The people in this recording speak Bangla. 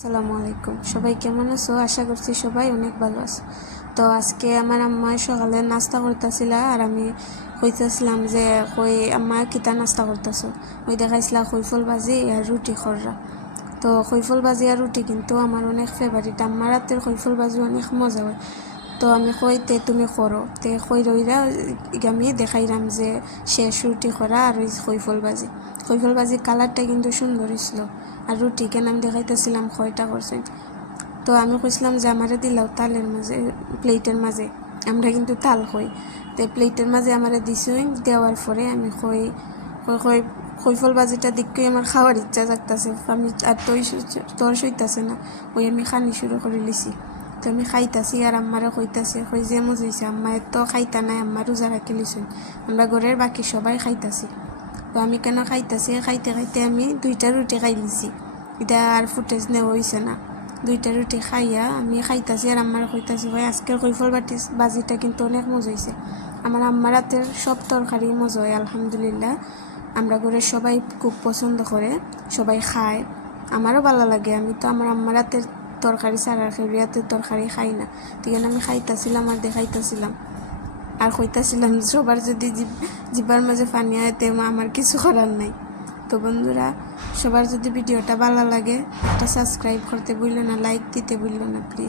আসসালামু আলাইকুম, সবাই কেমন আছো? আশা করছি সবাই অনেক ভালো আছো। তো আজকে আমার আম্মা সকালে নাস্তা করতেছিল আর আমি কইতেছিলাম যে কই আম্মা কিতা নাস্তা করতেছো। ওই দেখাইছিলা খৈফল ভাজি আর রুটি খররা। তো খৈফল ভাজি আর রুটি কিন্তু আমার অনেক ফেভারিট। আমার হাতের খৈফল ভাজি অনেক মজা হয়। তো আমি কইতে তুমি করো তে কই রইরা আমি দেখাইলাম যে শেষ রুটি করা আর ওই খৈফল ভাজি কালারটা কিন্তু সুন্দর হয়েছিল। আর রুটি কেন আমি দেখাইতেছিলাম কয়টা করছেন। তো আমি কইছিলাম যে আমারে দিলাও তালের মাঝে, প্লেটের মাঝে। আমরা কিন্তু তাল কই। তো প্লেটের মাঝে আমারে দিছুই, দেওয়ার পরে আমি কই কই খৈফল ভাজিটা দেখতেই আমার খাওয়ার ইচ্ছা জাগতাছে। আমি আর তোর সইতাছে না, ওই আমি খানি শুরু করে লিছি। তো আমি খাইতাছি আর আম্মারে কইতাছি, কই যে মজা হয়েছে। আম্মা তো খাইতা নাই, আম্মা রোজা রাখি লিছুন। আমরা ঘরের বাকি সবাই খাইতাছি। তো আমি কেন খাইতাছি, খাইতে খাইতে আমি 2টা রুটি খাই লিছি। এটা আর ফুটেজ নেওয়া হয়েছে না। 2টা রুটি খাইয়া আমি খাইতাছি আর আম্মার কইতাছি, ভাই আজকের খৈফল বাজিটা কিন্তু অনেক মজা হয়েছে। আমার আম্মার হাতের সব তরকারি মজা হয় আলহামদুলিল্লাহ। আমরা ঘরের সবাই খুব পছন্দ করে, সবাই খায়, আমারও ভালো লাগে। আমি তো আমার আম্মার হাতের তরকারি ছাড়া খেয়ে হাতের তরকারি খাই না। ঠিক আছে, আমি খাইতাছিলাম আর দেখাইতাছিলাম আর কইতাছিলাম সবার যদি জিব্বার মাঝে পানি হয় তে আমার কিছু করার নাই। তো বন্ধুরা, সবার যদি ভিডিওটা ভালো লাগে একটা সাবস্ক্রাইব করতে ভুললো না, লাইক দিতে ভুললো না প্লিজ।